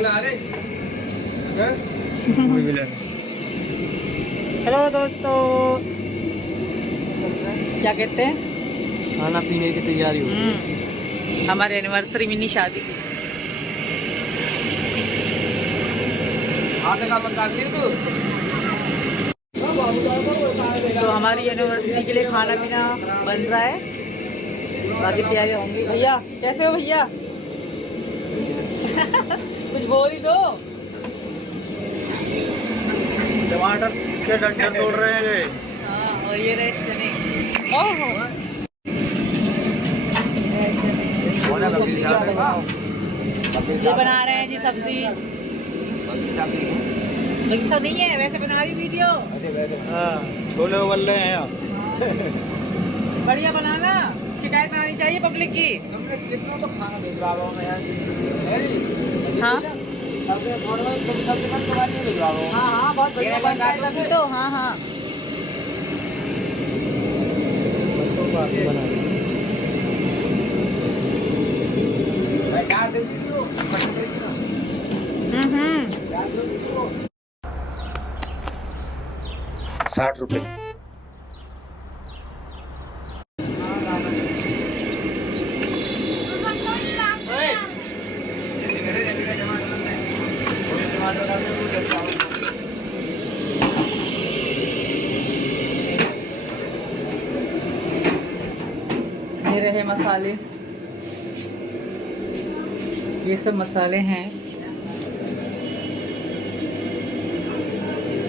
Hello दोस्तों, क्या कहते हैं, खाना पीने की तैयारी हो रही है। हमारे एनिवर्सरी मिनी शादी की। तो हमारी एनिवर्सरी के लिए खाना पीना बन रहा है, बाकी तैयारी होंगी। भैया कैसे हो भैया? कुछ बोल ही दो। टमाटर के डंडे तोड़ रहे हैं। हाँ, और ये रहे चने। ओहो, ये बना रहे हैं जी सब्जी। तो नहीं है वैसे बना रही वीडियो। हाँ, छोले उबल रहे हैं आप। बढ़िया बनाना, शिकायत आनी चाहिए पब्लिक की। हाँ हाँ, बहुत बढ़िया बनता है तभी तो। हाँ हाँ, हम्म। 60 रुपए। ये रहे मसाले, ये सब मसाले हैं।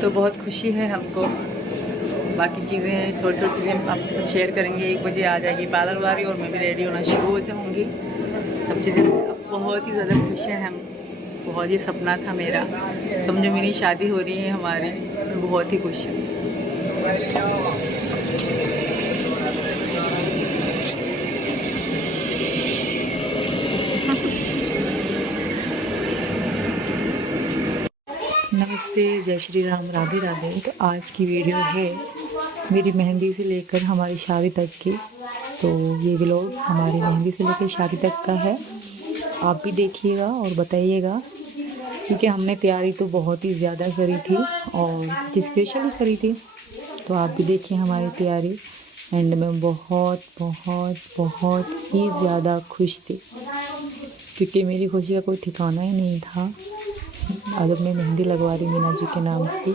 तो बहुत खुशी है हमको। बाकी चीज़ें, थोड़ी थोड़ी चीज़ें हम आपके साथ शेयर करेंगे। 1 बजे आ जाएगी पार्लर वाली और मैं भी रेडी होना शुरू हो जाऊँगी। सब चीज़ें बहुत ही ज़्यादा खुश हैं हम। बहुत ही सपना था मेरा, समझो मेरी शादी हो रही है हमारी। मैं बहुत ही खुश हूँ। नमस्ते, जय श्री राम, राधे राधे। तो आज की वीडियो है मेरी मेहंदी से लेकर हमारी शादी तक की। तो ये व्लॉग हमारी मेहंदी से लेकर शादी तक का है। आप भी देखिएगा और बताइएगा, क्योंकि हमने तैयारी तो बहुत ही ज़्यादा करी थी और स्पेशली करी थी। तो आप भी देखिए हमारी तैयारी। एंड में बहुत बहुत बहुत ही ज़्यादा खुश थी, क्योंकि मेरी खुशी का कोई ठिकाना ही नहीं था। आज मैं मेहंदी लगवा रही मीना जी के नाम से।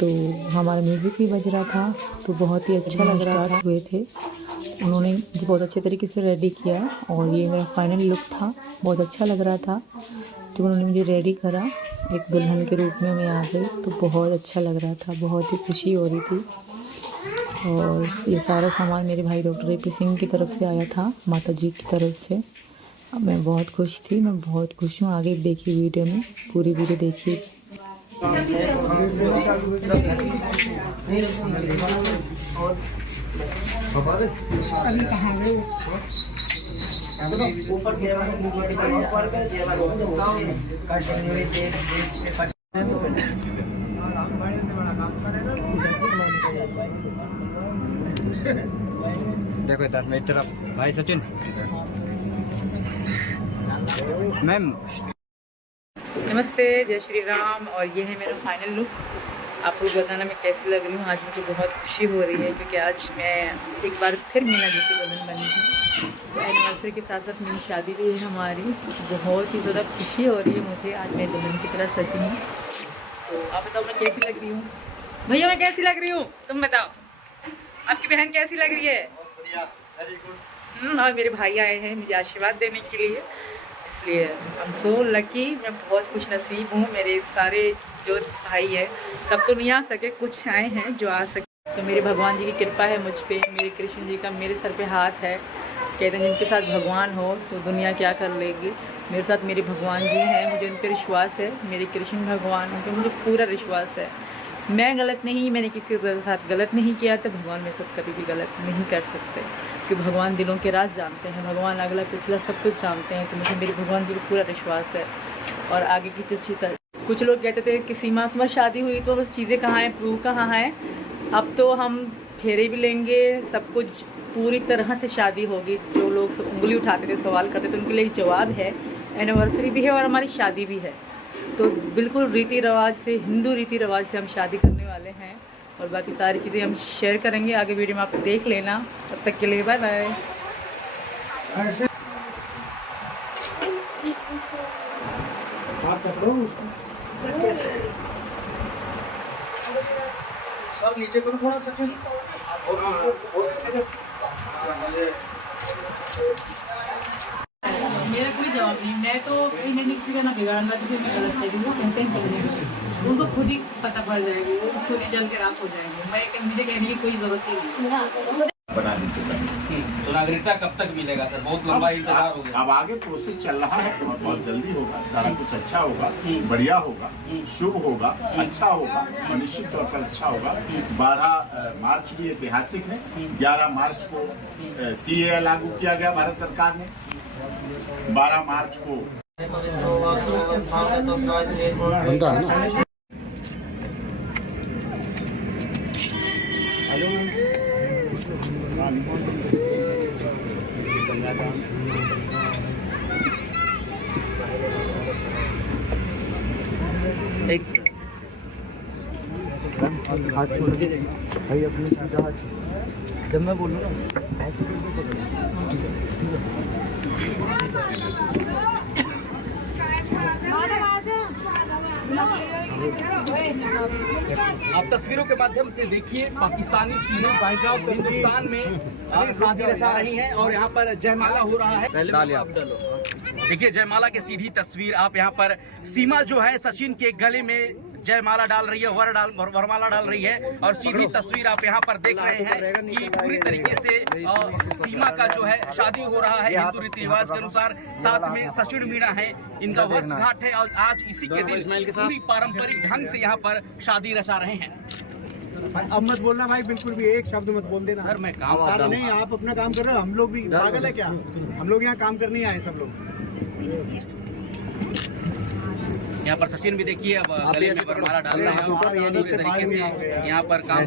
तो हमारा म्यूज़िक भी बज रहा था, तो बहुत ही अच्छा लग रहा था। हुए थे, उन्होंने मुझे बहुत अच्छे तरीके से रेडी किया और ये मेरा फाइनल लुक था। बहुत अच्छा लग रहा था जब उन्होंने मुझे रेडी करा, एक दुल्हन के रूप में मैं आ गई। तो बहुत अच्छा लग रहा था, बहुत ही खुशी हो रही थी। और ये सारा सामान मेरे भाई डॉक्टर AP सिंह की तरफ से आया था, माता जी की तरफ से। मैं बहुत खुश थी, मैं बहुत खुश हूँ। आगे देखिए वीडियो में, पूरी वीडियो देखिए। देखो इधर मेरी तरफ भाई सचिन मैम। नमस्ते, जय श्री राम। और ये है मेरा फाइनल लुक। आपको बताना मैं कैसी लग रही हूँ। आज मुझे बहुत खुशी हो रही है, क्योंकि आज मैं एक बार फिर मीना जी की दुल्हन बनी हूँ। तो एनिवर्सरी के साथ साथ मेरी शादी भी है हमारी। बहुत ही ज़्यादा खुशी हो रही है मुझे। आज मैं दुल्हन की तरह सजी हूँ। तो आप बताओ मैं कैसी लग रही हूँ? भैया मैं कैसी लग रही हूँ, तुम बताओ। आपकी बहन कैसी लग रही है? और मेरे भाई आए हैं मुझे आशीर्वाद देने के लिए, इसलिए आई एम सो लकी। मैं बहुत खुश नसीब हूँ। मेरे सारे जो भाई है सब तो नहीं आ सके, कुछ आए हैं जो आ सके। तो मेरे भगवान जी की कृपा है मुझ पे, मेरे कृष्ण जी का मेरे सर पे हाथ है। कहते हैं जिनके साथ भगवान हो तो दुनिया क्या कर लेगी। मेरे साथ मेरे भगवान जी हैं, मुझे उन पर विश्वास है। मेरे कृष्ण भगवान उन पर मुझे पूरा विश्वास है। मैं गलत नहीं, मैंने किसी के साथ गलत नहीं किया, तो भगवान मेरे साथ कभी भी गलत नहीं कर सकते, क्योंकि भगवान दिलों के राज जानते हैं। भगवान अगला पिछला सब कुछ जानते हैं। तो मुझे मेरे भगवान जी को पूरा विश्वास है। और आगे की चीज़, कुछ लोग कहते थे कि सीमा तुम्हारी शादी हुई तो बस चीज़ें कहाँ हैं, प्रूफ कहाँ है। अब तो हम फेरे भी लेंगे, सब कुछ पूरी तरह से शादी होगी। जो लोग उंगली उठाते थे, सवाल करते थे, उनके लिए जवाब है। एनिवर्सरी भी है और हमारी शादी भी है। तो बिल्कुल रीति रिवाज से, हिंदू रीति रिवाज से हम शादी करने वाले हैं और बाकी सारी चीज़ें हम शेयर करेंगे आगे वीडियो में, आप देख लेना। तब तक के लिए बाय बाय। सर नीचे करो थोड़ा सा। मेरा कोई जवाब नहीं, मैं तो इन्हें किसी का ना बिगाड़ना, किसी में गलत है, किसी को कहते हैं करने, उनको खुद ही पता पड़ जाएगी, वो खुद ही जल के राख हो जाएंगे। मुझे कहने की कोई जरूरत ही नहीं। बना दी तो नागरिकता कब तक मिलेगा सर? बहुत लंबा इंतजार हो गया। अब आगे प्रोसेस चल रहा है और बहुत जल्दी होगा, सारा कुछ अच्छा होगा, बढ़िया होगा, शुभ होगा, अच्छा होगा, निश्चित तौर पर अच्छा होगा। 12 मार्च भी ऐतिहासिक है। 11 मार्च को CAA लागू किया गया भारत सरकार ने। 12 मार्च को एक हाथ छोड़ के भाई अपने सीधा हाथ, जब मैं बोलूँ ना आप तस्वीरों के माध्यम से देखिए, पाकिस्तानी सीने पंजाब हिंदुस्तान में शादी रचा रही हैं और यहाँ पर जयमाला हो रहा है। देखिए जयमाला की सीधी तस्वीर आप यहाँ पर, सीमा जो है सचिन के गले में जयमाला डाल रही है, वरमाला डाल रही है और सीधी तस्वीर आप यहाँ पर देख रहे हैं कि पूरी तरीके से सीमा का जो है शादी हो रहा है हिंदू रीति रिवाज के अनुसार। साथ में सचिन मीणा है, इनका वर्षगांठ है और आज इसी के दिन पूरी पारंपरिक ढंग से यहाँ पर शादी रचा रहे हैं। अब मत बोलना भाई, बिल्कुल भी एक शब्द मत बोल देना। सर मैं काम सारा नहीं, आप अपना काम कर रहे हो, हम लोग भी पागल है क्या? हम लोग यहाँ काम करने आए सब लोग। यहाँ पर सचिन भी देखिए अब गले में वरमाला डाल रहे हैं पूरी तरीके से। यहाँ पर काम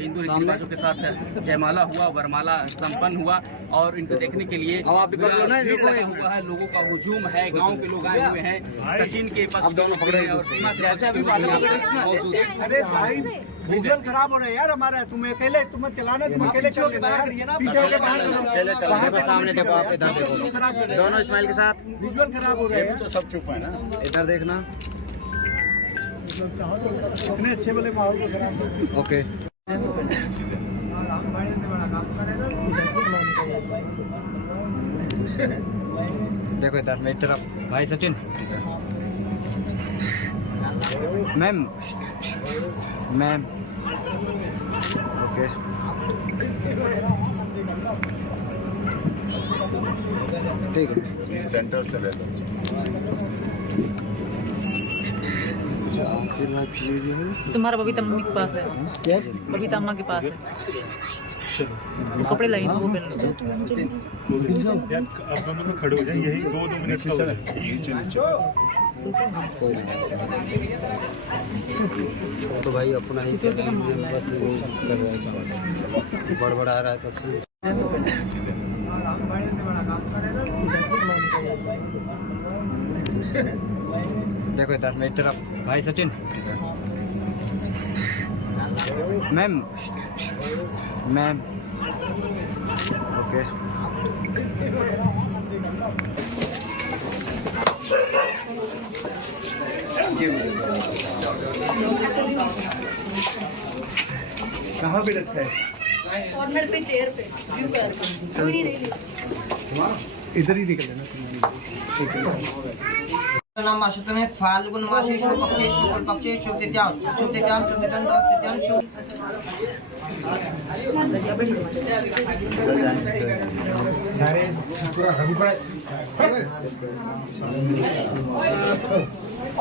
हिंदू रीति रिवाजों के साथ जयमाला हुआ, वरमाला संपन्न हुआ और इनको देखने के लिए भीड़ लगा हुआ है, लोगों का हुजूम है, गांव के लोग आए हुए हैं सचिन के पक्ष में और सीमा मौजूद है। अरे भाई विजुअल खराब हो रहा है यार हमारा, तुम अकेले, तुम चलाना, तुम अकेले चलो के बाहर, पीछे होके बाहर सामने देखो, आप इधर देखो, दोनों इस्माइल के साथ विजुअल खराब हो रहे हैं। तो सब चुप है ना, इधर देखना, इतने अच्छे वाले माहौल को खराब। ओके देखो इधर मेरी तरफ भाई सचिन मैम ओके ठीक है, इस सेंटर से ले लो। तुम्हारा बबीता मम्मी के पास है, बबीता अम्मा के पास है, तो कपड़े लगे वो पहन लो। आप दोनों में खड़े हो जाए, यही 2 मिनट का तो भाई अपना ही बस वो कर रहा है, बड़बड़ा रहा है तब से। देखो इधर मेरी तरफ भाई सचिन मैम ओके कहाँ पे रखा है? कॉर्नर पे, चेयर पे, व्यू कर कोई नहीं रही। इधर ही निकल जाना। नाम मासुत में फाल्गुन मासे शुक्लपक्षे शुक्लपक्षे शुक्तित्याम शुक्तित्याम शुक्तित्याम दस्तित्याम शुक्ल सारे पूरा हरी पड़ा।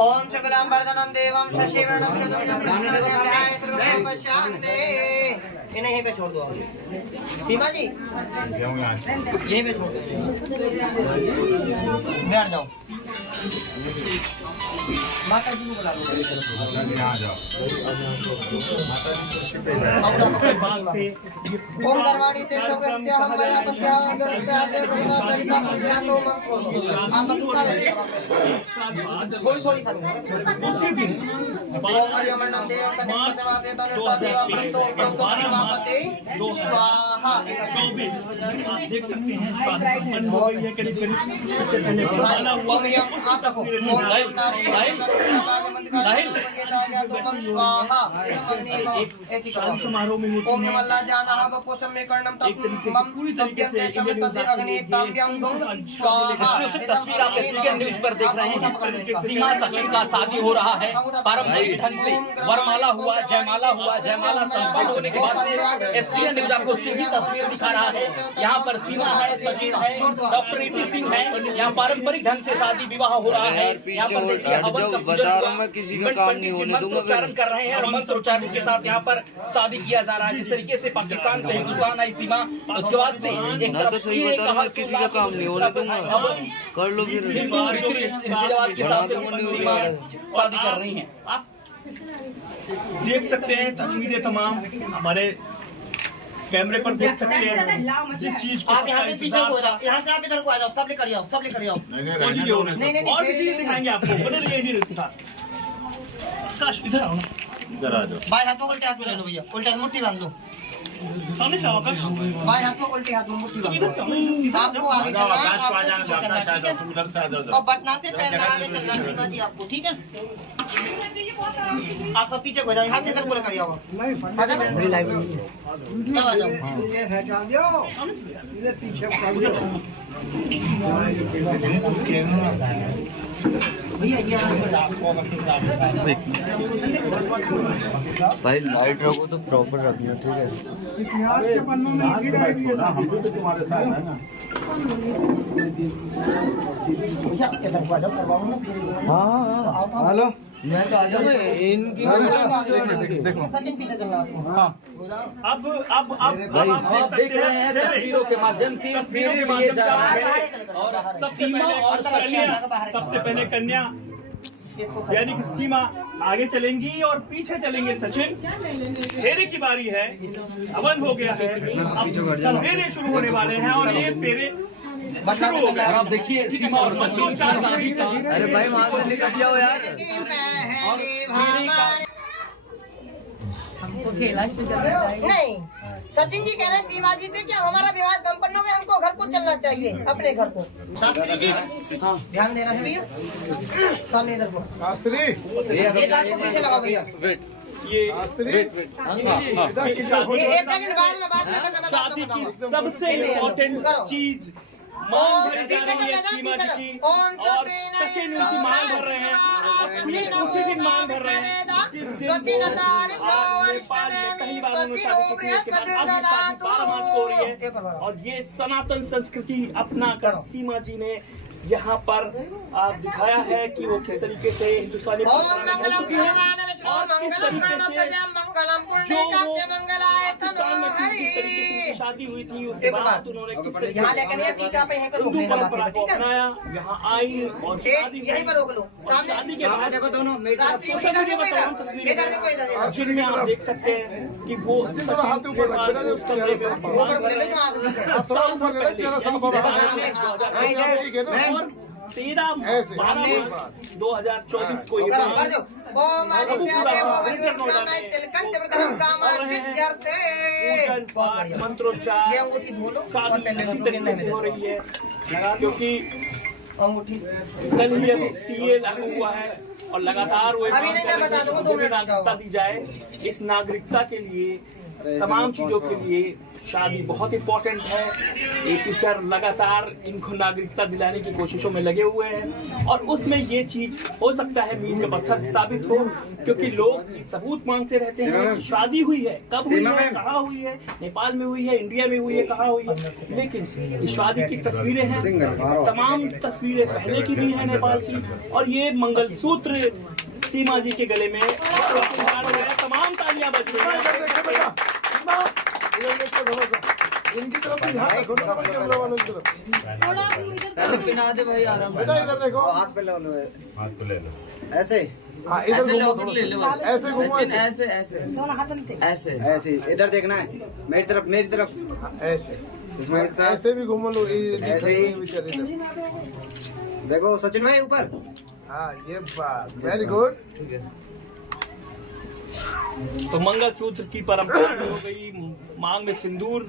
ओम शकलाम वरदनम देवम शशिवर्णम चतुर्भुजं पश्यन्ते। इन्हें यहीं पे छोड़ दो सीमा जी, यहीं पे छोड़ दो, बैठ जाओ। माता जी को बुला लो। ओम गर्वाणी ते शोकत्या हम बया पत्या गरत्या ते भूता सविता प्रज्ञा तो मंत्रो। आप बता रहे थोड़ी थोड़ी करो। ओम हरियमन्नम देवं तदेव वासे तदेव अपरंतो अपरंतो वापते स्वाहा। 24 आप देख सकते हैं स्वास्थ्य संपन्न हो गई है करीब करीब। इससे पहले बना हुआ आप रखो। शादी समारोह में होती ओम है। नमः जाना वपोषम में कर्णम तब मम पूरी तरीके से अग्नि ताम्यम दुम स्वाहा। तस्वीर आप एसपीएन न्यूज पर देख रहे हैं। सीमा सचिन का शादी हो रहा है पारंपरिक ढंग से। वरमाला हुआ, जयमाला हुआ। जयमाला संपन्न होने के बाद एसपीएन न्यूज आपको सीधी तस्वीर दिखा रहा है। यहाँ पर सीमा है, सचिन है, डॉक्टर ईपी सिंह है। यहाँ पारंपरिक ढंग से शादी विवाह हो रहा है। यहाँ पर देखिए हवन का पूजन हुआ। किसी का काम नहीं होने दूंगा। मंत्रोच्चारण कर रहे हैं और मंत्रोच्चारण के साथ यहाँ पर शादी किया जा रहा है। जिस तरीके से पाकिस्तान से हिंदुस्तान आई सीमा, उसके बाद से एक मैं तो सही बता रहा हूँ, किसी का काम नहीं होने दूंगा। कर लो फिर। हिंदू रीति रिवाज के साथ सीमा शादी कर रही हैं। आप देख सकते हैं तस्वीरें तमाम हमारे कैमरे पर देख सकते हैं। जिस चीज को आप यहाँ से पीछे हो जाओ, यहाँ से आप इधर को आ जाओ, सब लेकर आओ, सब लेकर आओ। नहीं, और भी चीज दिखाएंगे आपको। बने रहिए नहीं रुकता। काश इधर आओ ना, इधर आ जाओ। बाएं हाथ में उल्टे हाथ में ले लो भैया, उल्टे हाथ मुट्ठी बांध लो। सामने से आओ आकाश। बाएं हाथ में उल्टे हाथ में मुट्ठी बांध लो। आपको आगे जाओ, चलना है, आकाश को आ आपको जाना, पीछे करना है, आकाश आ ठीक जाओ, है? तुम उधर से आ जाओ। और बटना से पैर लगा के चलना है सीमा जी आपको, ठीक है? आप सब पीछे हो जाओ, यहाँ से इधर को लेकर आओ। आ जाओ। सब आ जाओ। भैया ये भाई लाइट रखो तो प्रॉपर रखना, ठीक है? हम भी तो तुम्हारे साथ है ना। हाँ हेलो, मैं तो आ जाऊंगा इनकी। देखो सचिन पीछे चलना आपको। अब आप देख रहे हैं तस्वीरों के माध्यम से फेरे लिए जा रहा है। और सबसे पहले कन्या यानी कि सीमा आगे चलेंगी और पीछे चलेंगे सचिन। फेरे की बारी है, हवन हो गया है, अब फेरे शुरू होने वाले हैं और ये फेरे शुरू हो गए। और आप देखिए सीमा और सचिन का शादी का। अरे भाई वहाँ से निकल जाओ यार। नहीं, सचिन जी कह रहे हैं सीमा जी से कि हमारा विवाह संपन्न हो गया, हमको घर को चलना चाहिए, अपने घर को। शास्त्री जी ध्यान देना है भैया, सामने इधर को। शास्त्री एक हाथ को पीछे लगाओ भैया। ये शास्त्री एक सेकंड बाद में बात करना। शादी की सबसे इम्पोर्टेंट चीज मान भरी जा रही है सीमा जी की। और सचिन उनकी मान भर रहे हैं, उसी दिन मान भर रहे हैं जिस दिन वो नेपाल में पहली बार उन्होंने शादी की थी। उसके बाद अब ये शादी 12 मार्च को हो रही है और ये सनातन संस्कृति अपना कर सीमा जी ने यहाँ पर दिखाया है कि वो किस तरीके से हिंदुस्तानी परंपरा में ढल चुकी है और किस तरीके से जो वो शादी हुई थी उसके बाद उन्होंने किस तरीके से हिंदू परंपरा को अपनाया, यहाँ आई और शादी यहीं पर रोक लो, सामने शादी के बाद देखो दोनों में आप देख सकते हैं कि वो और 13/12/2024 को ये मंत्रोच्चार शादी इसी तरीके से हो रही है क्योंकि कल ही अभी सीए लागू हुआ है और लगातार वो नागरिकता दी जाए। इस नागरिकता के लिए तमाम चीजों के लिए शादी बहुत इम्पोर्टेंट है। एपी सर लगातार इनको नागरिकता दिलाने की कोशिशों में लगे हुए हैं और उसमें ये चीज हो सकता है मील का पत्थर साबित हो, क्योंकि लोग सबूत मांगते रहते हैं कि शादी हुई है, कब हुई है, कहाँ हुई है, नेपाल में हुई है, इंडिया में हुई है, कहाँ हुई है। लेकिन ये शादी की तस्वीरें हैं, तमाम तस्वीरें पहले की भी है नेपाल की, और ये मंगलसूत्र सीमा जी के गले में तमाम तालियां बज रही हैं। इनकी तरफ भी ध्यान रखो ना भाई, कैमरा वालों की तरफ। पिना दे भाई आराम से। बेटा इधर देखो, हाथ पे लो हाथ को ले लो। ऐसे हाँ इधर घूमो थोड़ा सा, ऐसे घूमो, ऐसे ऐसे ऐसे ऐसे ऐसे इधर देखना है, मेरी तरफ ऐसे इसमें ऐसे भी घूमो लो, ऐसे ही। इधर देखो सचिन भाई ऊपर। हाँ ये बात, वेरी गुड। तो मंगलसूत्र की परंपरा भी हो गई, मांग में सिंदूर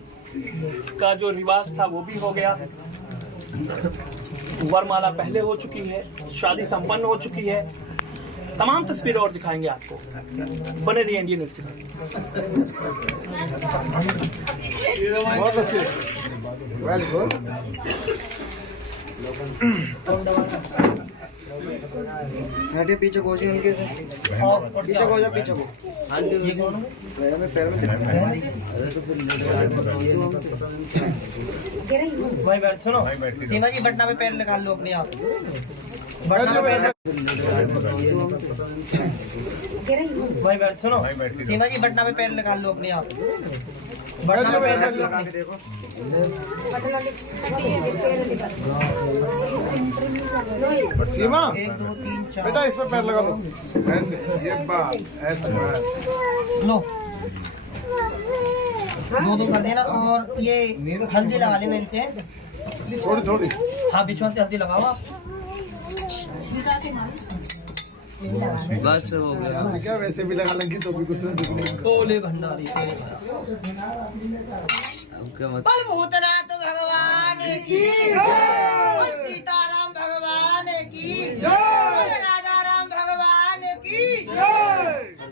का जो रिवाज था वो भी हो गया, वरमाला पहले हो चुकी है, शादी संपन्न हो चुकी है। तमाम तस्वीरें और दिखाएंगे आपको, बने रहिए इंडियन न्यूज़ के साथ। बहुत अच्छे, वेरी गुड। हटे पीछे को जी उनके से, पीछे को जा, पीछे को पैर में भाई बैठ, सुनो सीमा जी, बटना पे पैर निकाल लो अपने आप, बटना पे पैर। भाई बैठ, सुनो सीमा जी, बटना पे पैर निकाल लो अपने आप, बटना पे पैर लगा के देखो। सीमा 1 2 3 4 बेटा इस पे पैर लगा लो, ऐसे, ये बात, ऐसे बात। लो, 2 कर देना। और ये हल्दी लगा लेना इनके, थोड़ी थोड़ी। हाँ बिछवाते हल्दी लगाओ आप। बस हो गया। ऐसे क्या, वैसे भी लगा लेंगी तो भी कुछ ना दिखने को। बोले भंडारी बल भूतनाथ भगवान की, बल सीताराम भगवान की, बल राजा राम भगवान की।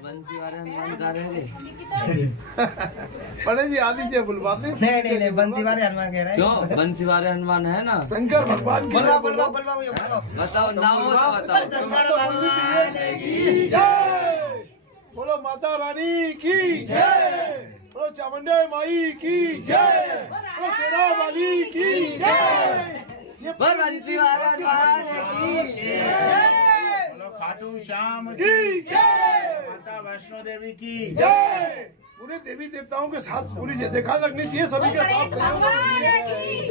बंसी वाले हनुमान गा रहे थे। पढ़े जी आदि जी बुलवाते हैं। नहीं बंसी वाले हनुमान कह रहे हैं। क्यों बंसी वाले हनुमान है ना? शंकर भगवान की बोलवा बोलवा बोलवा बताओ नाम हो तो बताओ। शंकर भगवान की जय, बोलो माता रानी की जय, बोलो चामुंडा माई की जय, बोलो शेरा वाली की जय। बंसी वाले हनुमान की बोलो खाटू श्याम की जय, माता वैष्णो देवी की जय। पूरे देवी देवताओं के साथ पूरी जय जयकार रखनी चाहिए, सभी के साथ सहयोग होना चाहिए।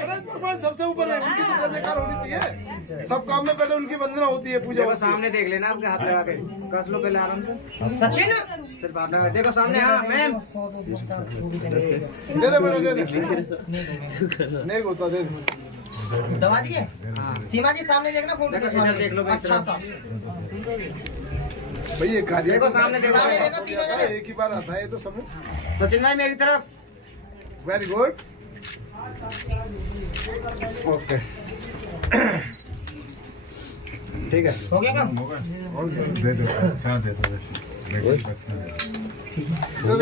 गणेश भगवान सबसे ऊपर है, उनकी तो जय जयकार होनी चाहिए। सब काम में पहले उनकी वंदना होती है, पूजा देखो होती है। सामने देख लेना, आपके हाथ लगा के कस लो पहले आराम से। सचिन सिर्फ आप लगा देखो सामने। हाँ मैम दे दे बेटा, दे दे, नहीं होता, दे दे। दवा दिए। सीमा जी सामने देखना, फोटो देखो, दिखवा इधर देख लो, अच्छा सा। भाई ये कार्य देखो सामने देखो। सामने देखो, तीनों जने। एक ही बार आता है ये तो समझ। सचिन भाई मेरी तरफ। Very good. ओके ठीक है, हो गया काम?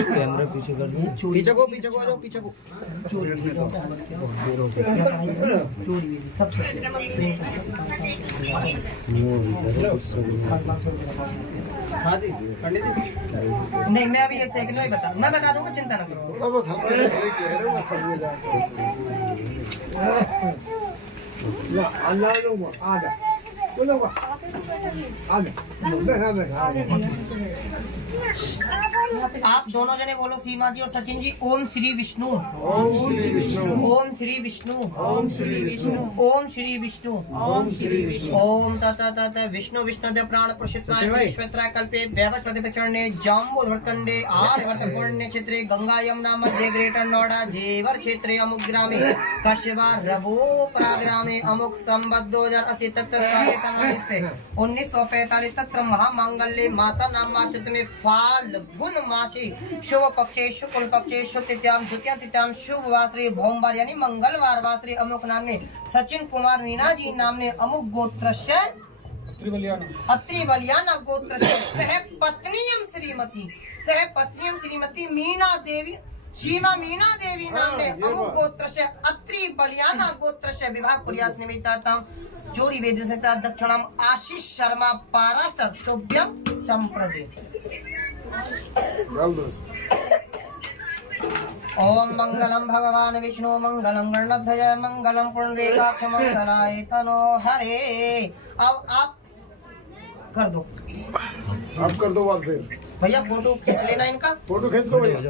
कैमरा पीछे कर दो। पीछे को आ जाओ, पीछे को। हाँ जी पंडित जी। नहीं, मैं अभी 1 सेकंड में मैं बता दूंगा, चिंता ना करो। थोड़ा बस हल्के से ब्रेक ले रहे हो, बस समझ जाओ। आप दोनों जने बोलो, सीमा जी और सचिन जी, ओम श्री विष्णु, ओम श्री विष्णु, ओम श्री विष्णु, ओम श्री विष्णु, ओम श्री विष्णु, ओम श्री विष्णु। ओम तत विष्णु विष्णुदेव प्राण प्रसिद्धाय कल्पे वैवस्वते दक्षिणे जाम्बूधरखंडे आर्यवर्त पुण्य क्षेत्रे गंगा यमुना मध्ये ग्रेटर नोएडा जेवर क्षेत्रे अमुक ग्रामे कश्यपा रघुपरा ग्रामे अमुक संवत 2080 तक 1945 तत्र महामांगल्ये मासा नाम मासित में फाल्गुन मासी शुभ पक्षे शुक्ल पक्षे शुभ तिथ्याम द्वितीय तिथ्याम शुभ वासरे भोमवार यानी मंगलवार वासरे अमुक नामने सचिन कुमार मीना जी नामने अमुक गोत्रस्य अत्रि बलियाना गोत्रस्य सह पत्नीयम श्रीमती मीना देवी सीमा मीना देवी नामने अमुक गोत्रस्य अत्रि बलियाना गोत्रस्य विवाह कुर्यात् निमित्तार्थं जोड़ी वेदन से दक्षिणम आशीष शर्मा पाराशर तुभ्यम संप्रदे। ओम मंगलम भगवान विष्णु मंगलम गणध्वज मंगलम पुंडरीकाक्ष मंगलाय तनो हरे। अब आप कर दो, आप कर दो बार फिर। भैया फोटो खींच लेना इनका। फोटो खींच लो भैया।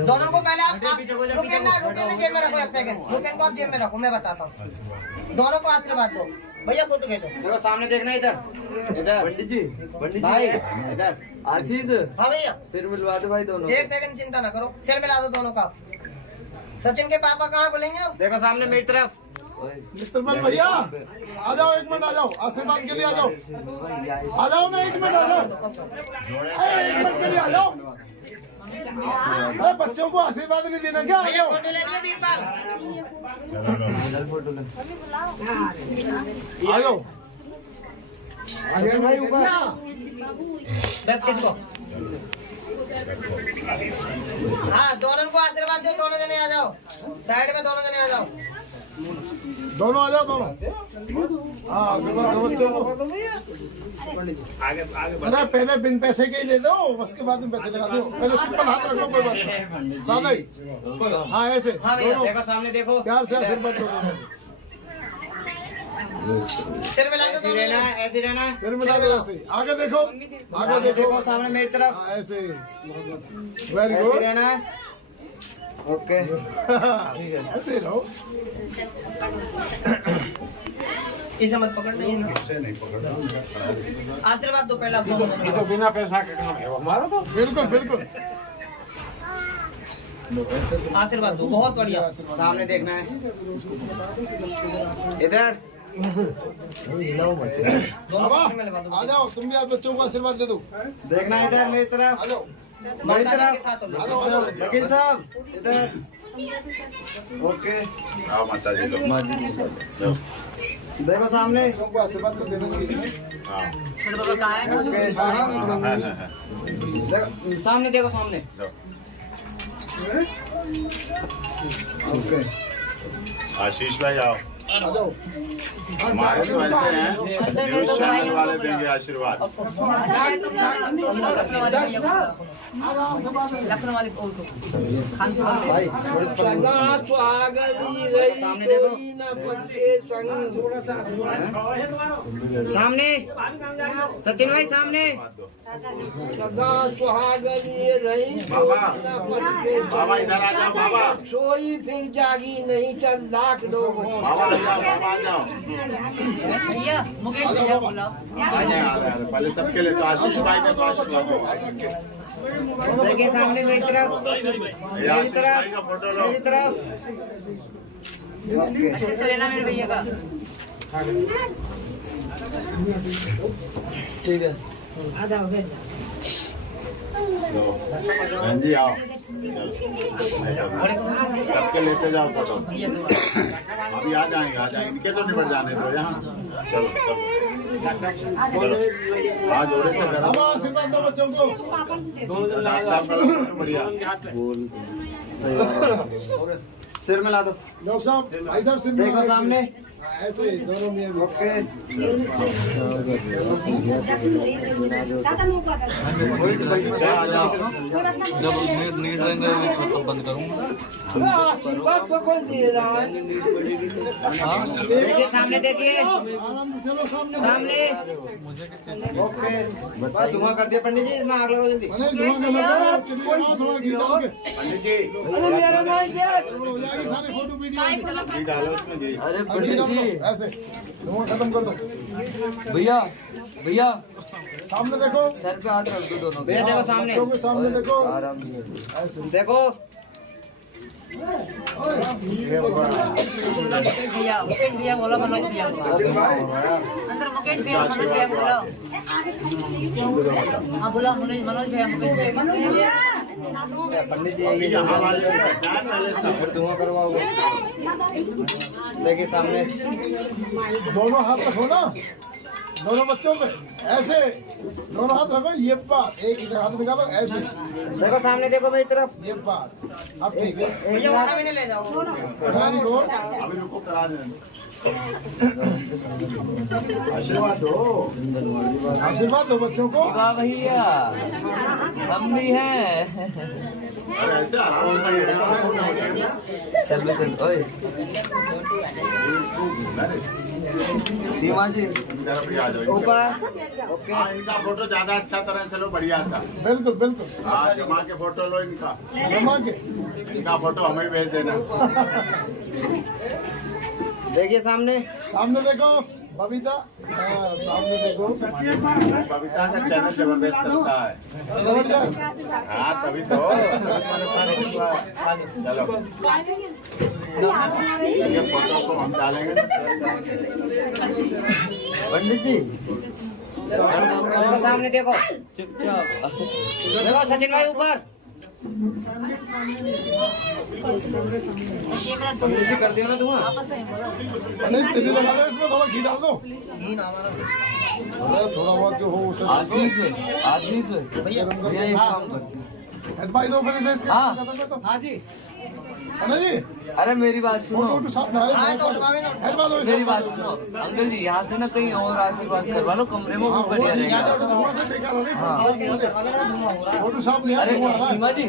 दोनों को पहले आप रुके ना जेब में रखो, एक सेकंड रुके को आप जेब में रखो, मैं बताता हूँ। दोनों को आशीर्वाद दो भैया, फोटो खींचो। देखो सामने देखना, इधर इधर पंडित जी भाई इधर आशीष। हाँ भैया सिर मिलवा दो भाई दोनों। एक सेकंड चिंता ना करो, सिर मिला दो दोनों का। सचिन के पापा कहाँ बोलेंगे? देखो सामने मेरी तरफ। मिस्टर बल भैया आ जाओ, एक मिनट आ जाओ, आशीर्वाद के लिए आ जाओ। आ जाओ ना, एक मिनट आ जाओ, एक मिनट के लिए आ जाओ। अरे बच्चों को आशीर्वाद नहीं देना क्या? आ जाओ, फोटो ले लिया बीरबल। आ जाओ। भाई ऊपर बस खींच को। हाँ दोनों को आशीर्वाद दो, दोनों जने आ जाओ साइड में, दोनों जने आ जाओ। दोनों आ जाओ, दोनों। हाँ आशीर्वाद दो बच्चों को। अरे पहले बिन पैसे के ही दे दो, उसके बाद में पैसे लगा दो। पहले सिंपल हाथ रख लो, कोई बात नहीं, सादा ही। हाँ ऐसे दोनों देखो सामने देखो, प्यार से आशीर्वाद दो दोनों। सिर मिला दो दोनों। ऐसे रहना, सिर मिला दो ऐसे। आगे देखो, आगे देखो, देखो सामने मेरी तरफ। हाँ ऐसे। वेरी ऐसे गुड। रहना है। ओके ऐसे रहो। इसे मत पकड़ना ना, आशीर्वाद दो पहला। तो बिना पैसा के काम है हमारा तो। बिल्कुल बिल्कुल। आशीर्वाद दो, बहुत बढ़िया। सामने देखना है, इधर। बाबा आ जाओ, तुम भी आप बच्चों को आशीर्वाद दे दो। देखना है इधर मेरी तरफ। आ जाओ, मेरी माता तरफ। के साथ हो लो। आ जाओ, आ जाओ। वकील साहब इधर। ओके आओ माता जी लोग। देखो सामने। बच्चों को आशीर्वाद तो देना चाहिए। ओके देखो सामने, देखो सामने। ओके आशीष भाई आओ। आ जाओ। हमारे तो ऐसे हैं, न्यूज चैनल वाले देंगे आशीर्वाद। लखनऊ वाले को भाई सामने देखो, सामने सचिन भाई सामने। बाबा बाबा इधर आ जाओ, बाबा सोई फिर जागी नहीं चल लाख लोग बाबा आ जाओ, बाबा आ जाओ। भैया मुकेश आ जाओ भैया बाबा। बुलाओ। आ जाए पहले सबके लिए तो आशीष भाई ने तो आशीर्वाद दो। देखिए सामने मेरी तरफ, ये आशीष भाई का फोटो लो। मेरी तरफ। ओके अच्छे से लेना मेरे भैया का। ठीक है। बहन जी आओ, सबके लेते जाओ फोटो। अभी आ जाएंगे, इनके तो निपट जाने दो यहाँ। चलो चलो आज जोड़े से करो। बाबा आशीर्वाद दो बच्चों को। डॉक्टर साहब करो, बढ़िया। सिर मिला दो। लोग साहब, भाई साहब सिर देखो मिला दो। सामने। ऐसे ही दोनों में भी। ओके अच्छा आ जाओ। देखिए सामने, देखिए आराम से चलो सामने। सामने। ओके बस धुआं कर दिया पंडित जी, इसमें आग लगाओ जल्दी। अरे धुआं का लगा थोड़ा घी डाल के। पंडित जी हो जाएगी सारी फोटो वीडियो में। घी डालो उसमें घी। अरे घी डाल दो, ऐसे धुआं खत्म कर दो। भैया भैया सामने देखो, सर पे हाथ रख दो दोनों। भैया देखो सामने, बच्चों के सामने देखो। आराम ऐसे देखो। भैया मुकेश भैया बोला, मनोज भैया बोला। अंदर मुकेश भैया मनोज भैया बोला। हाँ बोला मनोज भैया मुकेश भैया। पंडित जी अभी यहाँ वाले को पहचान पहले सब। फिर धुआं करवाओगे। देखिए सामने। दोनों हाथ रखो ना, दोनों बच्चों पे ऐसे दोनों हाथ रखो। ये बात, एक इधर हाथ निकालो ऐसे। देखो सामने, देखो मेरी तरफ। ये बात अब ठीक है। भैया उठा भी नहीं ले जाओ। Very good. अभी रुको, करा दें। आशीर्वाद दो। आशीर्वाद दो बच्चों को। वाह भैया हम भी हैं। अरे ऐसे आराम से चल भी चल। ओए सीमा जी इधर भी आ जाओ। ऊपर ओके। हाँ, इनका फोटो ज्यादा अच्छा तरह से लो, बढ़िया सा। बिल्कुल बिल्कुल हाँ, जमा के फोटो लो इनका। जमा के इनका फोटो हमें भेज देना। देखिए सामने सामने देखो बबीता, हाँ, सामने देखो बबीता का चैनल जबरदस्त चलता है। जबरदस्त। हाँ, तभी तो। चलो, ये फोटो को हम डालेंगे ना, शेयर करेंगे। पंडित जी उनका सामने देखो, चुपचाप देखो सचिन भाई ऊपर। पंडित जी कर दिया ना धुआं। नहीं तेरी लगा दो, इसमें थोड़ा घी डाल दो। घी ना मारो। अरे थोड़ा बहुत जो हो उसे आशीष भैया एक काम कर। एडवाइस दो फिर इसे इसके हाँ। खत्म कर दो। हाँ जी, है ना जी? अरे मेरी बात सुनो, फोटो साफ ना हाँ, तो उठवावे ना। एडवाइस दो इसे। मेरी बात सुनो अंकल जी, यहाँ से ना कहीं और आशीर्वाद करवा लो, कमरे में हाँ, वो वो बढ़िया ठीक है, रहेगा। धुआं से बेकार हो रही, फोटो साफ नहीं आ रहा। धुआं हो रहा है। फोटो साफ नहीं आ रहा, अरे धुआं आ रहा है। सीमा जी